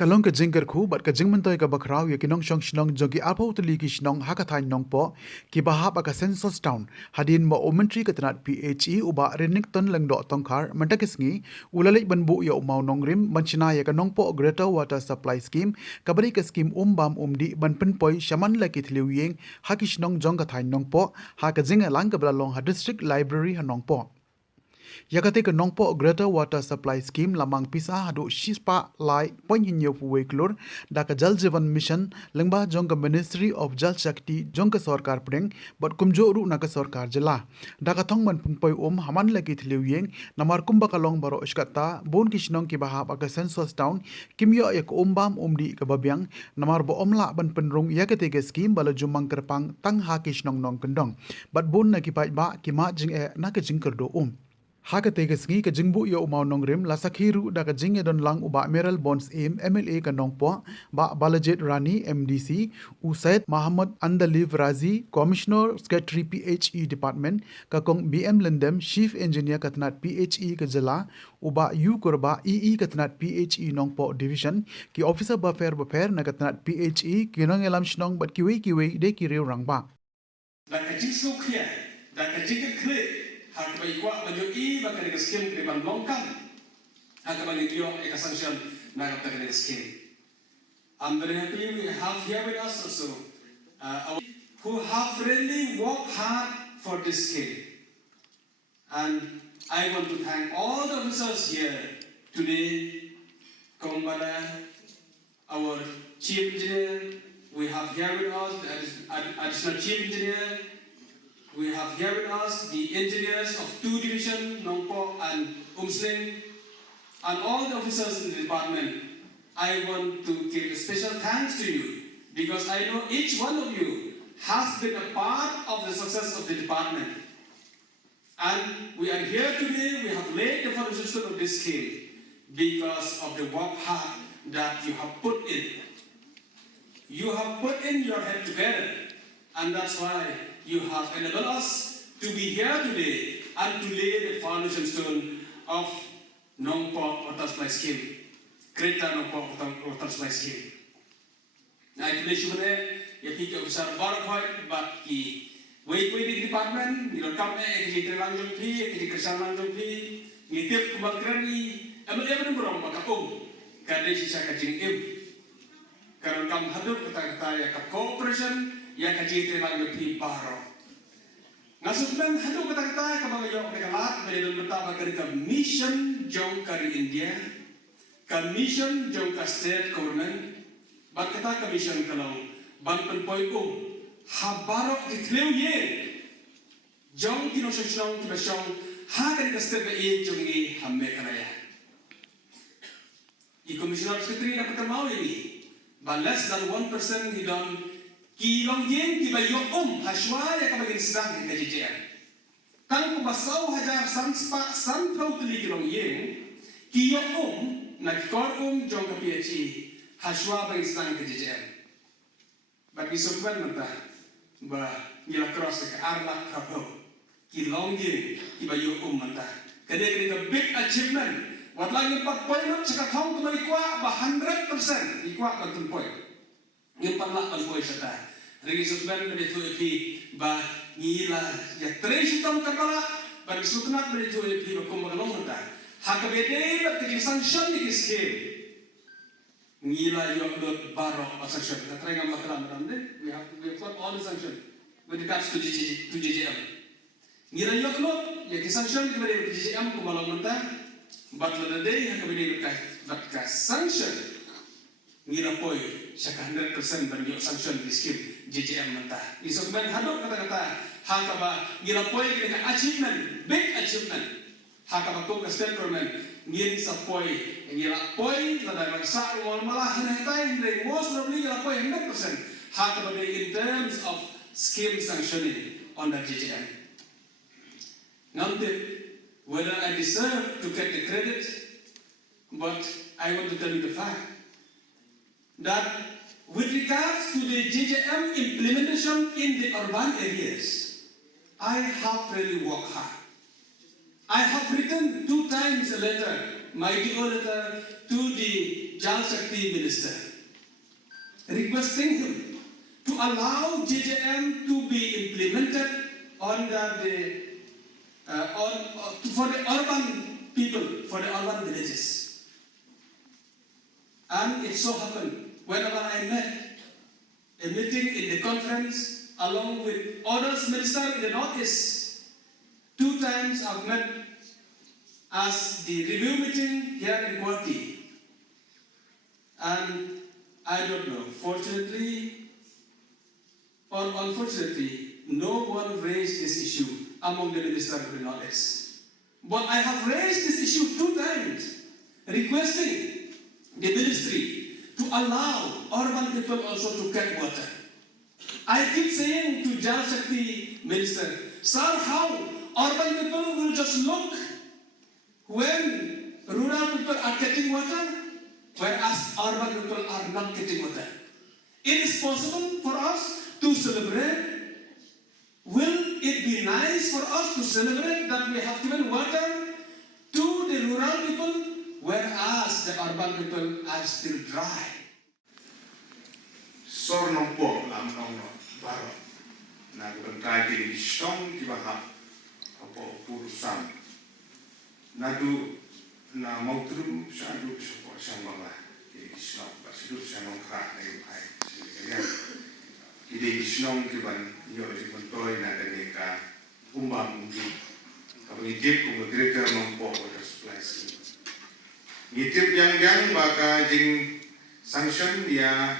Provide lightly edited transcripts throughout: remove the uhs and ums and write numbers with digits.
kalong ka jingkar khu bat ka jingmentoi ka bakrau ya kinong shong shnong jogi alpho tli ki shnong hakathai nongpoh ki bahap aka census town hadin ma omentri ka tanat PHE uba renik ton lengdo tongkhar mantakisngi ulalek banbu ya umau nongrim manchina ya ka nongpoh greater water supply scheme kabari ka scheme bam umdi ban penpoi shaman la ki thliu yeng haki shnong jong ka thai nongpoh ha ka jing elang ka blalong ha district library ha nongpoh yakate ke Nongpoh Greater Water Supply Scheme lamang pisa haduh shispa lai poinhinyo puwe klur da ka Jal Jeevan Mission lengba jong ka Ministry of Jal Shakti jong ka sarkar pring bat kumjo ru na ka sarkar jela da ka thong man pungpoi haman lagi thliu yeng namar kumba kalong baro iskata bon kishnong ki bahap aka census town kimyo yak bam umdi ka babyang namar bo omla ban penrung yakate ke scheme bala jumang kerpang tang ha kishnong nong kendong bat bon na ki pai ba ki ma jing na ka jingkyrduh Haka tega sgi ka jingbu ya umau nongrim la sakhiru da ka jing edon lang uba Meral Bonds Aim MLA ka Nongpoh ba Balajit Rani MDC Usaid Muhammad Andaliv Razi Commissioner Secretary PHE Department ka kong BM Lendem Chief Engineer katnat PHE ka jala uba U Kurba EE katnat PHE Nongpoh Division ki Officer Bafer na katnat PHE kinong elam shnong bat kiwe de ki rew rangba la ka jing so clear da ka jing clear hak bai kwa banyo I baka ni skim ke ban longkam hak bani dio e sanction na ka ni skim. I'm very happy we have here with us also who have really worked hard for this scheme, and I want to thank all the officers here today. Kombala, our chief engineer, we have here with us the additional chief engineer. We have here with us the engineers of 2 divisions, Nongpoh and Umsling, and all the officers in the department. I want to give a special thanks to you because I know each one of you has been a part of the success of the department. And we are here today, we have laid the foundation of this scheme because of the work hard that you have put in. You have put in your head together, and that's why you have enabled us to be here today and to lay the foundation stone of Nongpoh Water Supply Scheme, Greater Nongpoh Water Supply Scheme. Now, I feel sure you pick up some bar but the wait the department, you know, come and get the language fee, get the Christian language fee, you tip to Bakrani, and everything from Bakapum, Kadesh Shakating him. Karam haduh kata cooperation. Ya kaji terang lebih baru. Nasubban haduh kata kabang yok dekat dari pertama kali ke mission jong kari India, ke mission jong ke state government, bat kata ke mission kalau ban penpoi habarok dikleu ye, jong kino sesong kibasong ha kali ke state be jong ye hamme karaya. I commissioner secretary dapat termau ini, but less than 1% he done. Kilong yen kibayo haswa ya kabagin sedang di KJJM. Tang kubasaw hajar san tau tuli kilong yen kiyo na kikor jong ka PHE haswa bagin sedang di KJJM. Bagi sopan mata ba nila cross ka arlak kapo kilong yen kibayo mata. Kaya ka big achievement. Wat lagi 4 poin sa kathong kumay kwa ba 100% ikwa ka 2 poin. Yung panlak poin sa ta. Rigi sutban begitu epi ba ngila ya tres tam kabala ba sutnat begitu epi ba kumbalong mata hakabede ba tigi sanction ni scheme ngila yo lot baro sanction ta trenga matram ramde we have got all the sanction with regards to GGM ngila yo lot ya sanction ki bare GGM kumbalong mata but the day hakabede ka sanction ngira poi sa 100% bagi sanction di scheme JJM mata. Isokban haduh kata-kata hakaba ngira poi dengan achievement, big achievement. Hakaba ko state government ngir sa poi ngira poi na dalam sa wal malah hinay hindi most probably ngira poi 100%. Hakaba in terms of scheme sanctioning on the JJM. Nanti whether I deserve to get the credit, but I want to tell you the fact that with regards to the JJM implementation in the urban areas, I have really worked hard. I have written 2 times a letter my DO letter to the Jal Shakti Minister, requesting him to allow JJM to be implemented under the for the urban people, for the urban villages. And it so happened, whenever I met a meeting in the conference along with others ministers in the Northeast, 2 times I've met as the review meeting here in Guwahati. And I don't know, fortunately or unfortunately, no one raised this issue among the ministers of the Northeast. But I have raised this issue 2 times, requesting the ministry to allow urban people also to get water. I keep saying to Jal Shakti Minister, sir, how urban people will just look when rural people are getting water, whereas urban people are not getting water. It is possible for us to celebrate. Will it be nice for us to celebrate that we have given water to the rural people, whereas the urban people are still dry? So Nongpoh lam nong baro na bentai di stong di bahap apa urusan nadu na Mawphor sadu support sambanglah di stong basidu sanong kha ai pai silian di stong di ban yo di bentoi na deneka umbang di kapangitip ko moderator Nongpoh water supply scheme ngitip yang baka jing sanction dia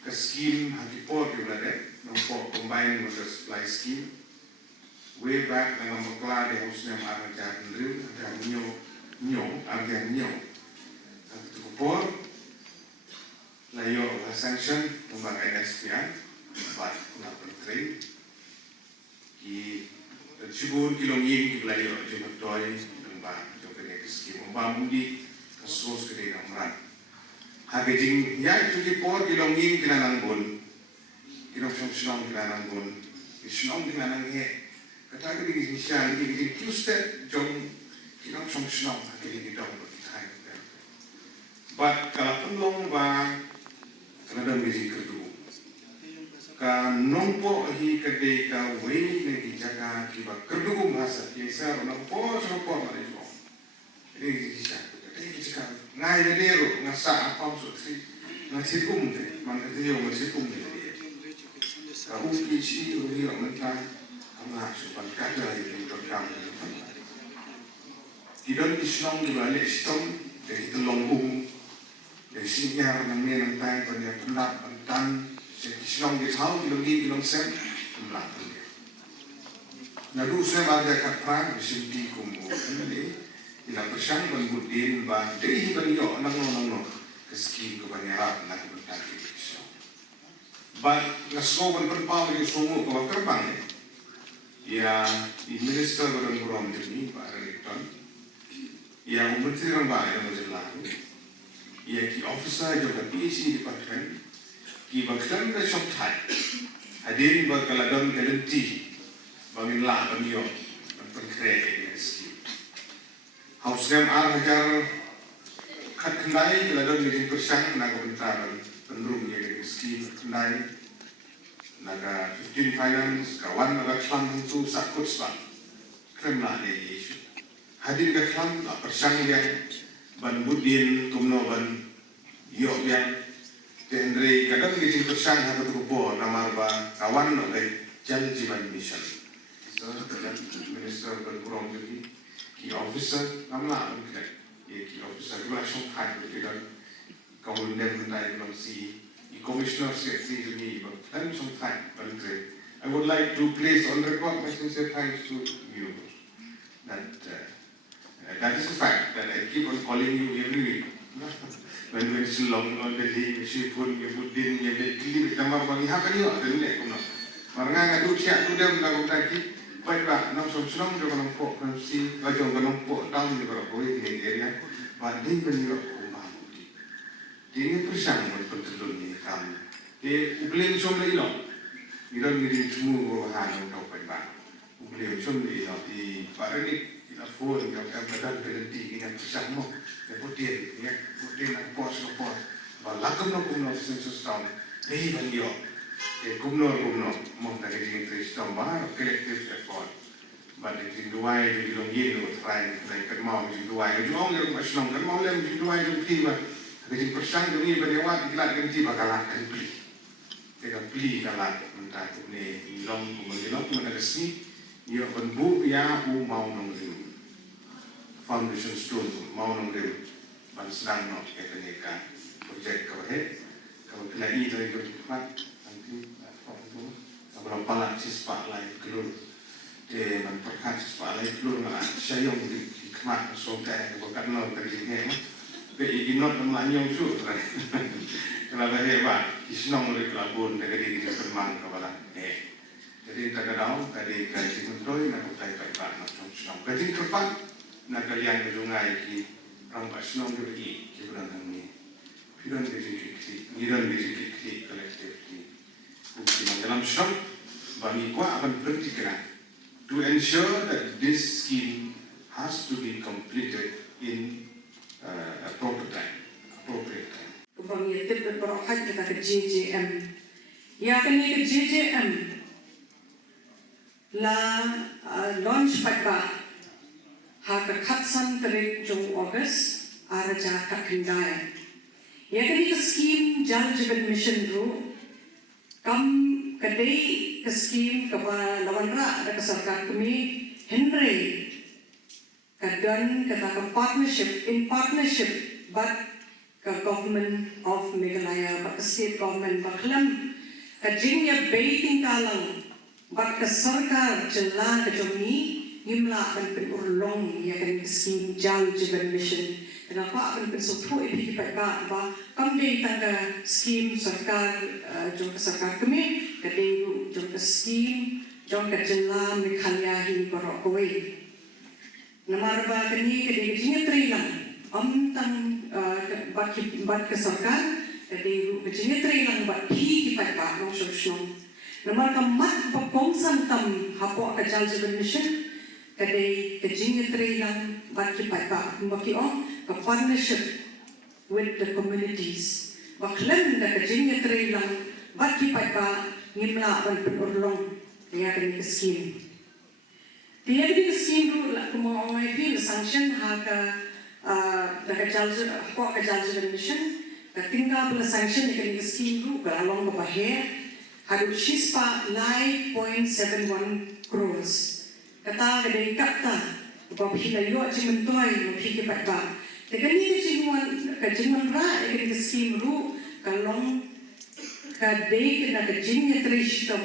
ke scheme haduh di belakang Nongpoh combined water supply scheme way back dengan Mawphor di hosnya marah jangkyrduh ada nyo haduh layo sanction membagai NSPN but nak penting ki tercubur kiloming ki layo jumlah doi lembang jumlah scheme membangun di kasus kedai namran Hagajing ya itu di por kilongin kilanangbon, kilong song kilanangbon, kisong kilanang he. Kata kita di Sian, di Tuesday jom kilong song hagajing di dong berkitai. But kalau penlong ba, kalau dalam jingkyrduh, ka Nongpoh hi kedai ka weng lagi jaga kiba kerduh bahasa biasa Nongpoh mana juga. Ini di Sian. Jika ngai lero ngasa apa maksud ngasih deh, mana dia ngasih deh. Kau kisi uri orang anak supaya kada yang berkam. Tidak disnong juga le sistem dari telonggung dari sinyar namanya nanti pada pendak pentan disnong di tahu kilong sen pendak dia. Lalu saya baca katran di kumbu ini. Ila persang bangbudin ba dei banyo nang keskin ko banyarap na bertagi so but ngasko ban perpaw ni sumu ko kerbang ya di minister ban burom jeni ba rekton ya menteri rang ba yang jelas ya ki officer jo ka PC department ki baktan ka shop thai hadin ba kaladam kalenti bangin la banyo ban kre Hausnya hajar kat kendai kalau ada meeting persang naga bentaran penrum yang scheme kendai naga 15 finance kawan naga klan itu sakut sebab kremla ni isu hadir ke klan persang yang ban budin tumno ban yo yang tendre kadang meeting persang hakat rupo namar ba kawan naga janji ban mission so minister ban kurang jadi ki officer namla okay ki officer gua langsung hai dengan kau nem nai belum si commissioner secretary ni dan langsung hai balik. I would like to place on record my sincere thanks to you that is a fact that I keep on calling you every week when it's long on the day she pun you put in you beli tambah bagi hak ni ada ni aku nak marang ngadu siap tu dia nak tadi baiklah, nak senang juga Nongpoh konsi, baju Nongpoh down juga boleh di area, banding dengan rumah budi. Dia persang berpentelun ni kami. Dia ubelin semua ilo, ilo ngirim semua bahan untuk baiklah. Ubelin semua ilo di barang ni phone yang badan berhenti dengan pisang mo, kemudian nak pos balakam no census town, deh banyo, kumno mo nak jadi Kristen bar collective effort, balik jinduai jadi longgin lo try naik kermau jinduai, jual yang macam kermau lem jinduai jadi tiba, jadi pisang jadi berlewat dilat ganti bakalan beli, kita beli kalah mentah tu ni long kumulilong mana kesini, ia benbu ya mau nongrim. Foundation stone mau nongrim ban sedang nok keteneka projek kawahe kalau lagi dari tempat nanti sebelum pala sispa lain klur de man perkat sispa lain klur ngala sayong di kemat sonte bukan no dari sini be iginot melanyong su kalau hebat isnong oleh kelabun dari di permang kepala jadi kadang-kadang dari kaji mentoi nak utai baik macam senang kaji kerpat nak kalian berjungai ki orang senang beri ki berang ni piran rezeki kolektif ki bukti dalam senang bagi kuat akan bertikiran to ensure that this scheme has to be completed in appropriate time. Kembang ia tip berokat kita ke JJM. Ya kan ni ke JJM la launch pada hak khatsan tarik jong August araja kakindai. Ya kan ni ke scheme Jal Jeevan Mission ru kam kadai ke scheme kapa lawanra ada ke sarkar kami Henry kadan kata ke partnership but ke government of Meghalaya but ke state government baklam ke jingya baiting kalang but ke sarkar jela ke jomi himla akan berulong ya kan scheme Jal Jeevan Mission kenapa akan bersuatu epi kita ba kamdei tangga scheme sarkar jong sarkar kami kadai jong scheme jong ke jela Meghalaya hi barok kowe namarba kani kadai jinya trilang tang bat ke sarkar kadai jinya trilang bat hi kita ba nong shong namar kamat pagkongsan tam hapo ke Jal Jeevan Mission kadai kejinya trilang bat kita ba maki ke partnership with the communities baklan da kejinya trilang bat kita ba ngimla ban penurlong ya kan ke scheme dia di scheme ru la kumo mai fi sanction ha ka da ke Jal Jeevan Mission ka tinggal bela sanction ke scheme ru galong ke bahe haduh shispa lai 0.71 crores kata kadai kata bab hilayo jimentoi mo phike patba tegani jinwan ra ke scheme ru kalong kadai kena kejinya trishtom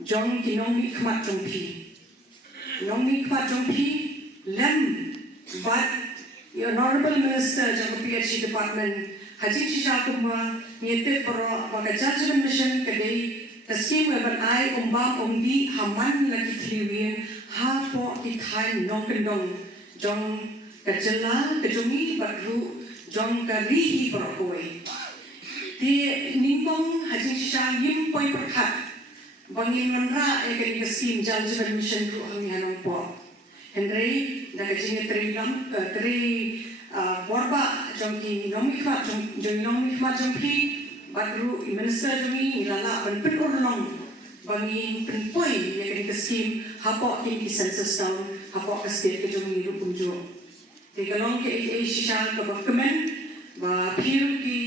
jong kinong ikmat jongpi lem but your honorable minister jong PhD department haji shishakumwa niete pro baka Jal Jeevan Mission kadai scheme weban ai umdi haman lagi kliwin ha po itai nongkendong jong kajela kejongi baru jong karihi perkoi di ningkong haji shisha yim poi perkat bangin manra ke scheme Jal Jeevan Mission ru ang Nongpoh Henry da kejinya trilang borba jong ki nomikwa jong pi baru minister jumi lala ban penurlong bangin penpoi ya ke scheme hapok ki census town hapok ke state ke jumi ru punjo te galong ke shisha ke bakmen ba phiru ki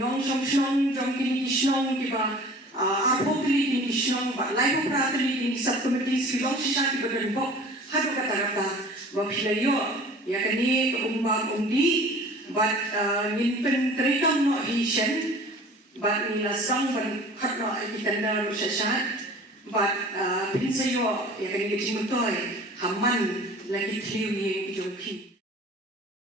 nong shong jong ki shnong ki ba apokli ki shnong ba lai ko pratli ki subcommittees filong shisha ki badan bok hadu kata ba philayo ya ke ni umdi but ngin trikam no hi Shen but nila sang ban khatno ai kitanda ro shashat but pinsayo ya kan ngi jimutoi haman lagi triwi ki jongpi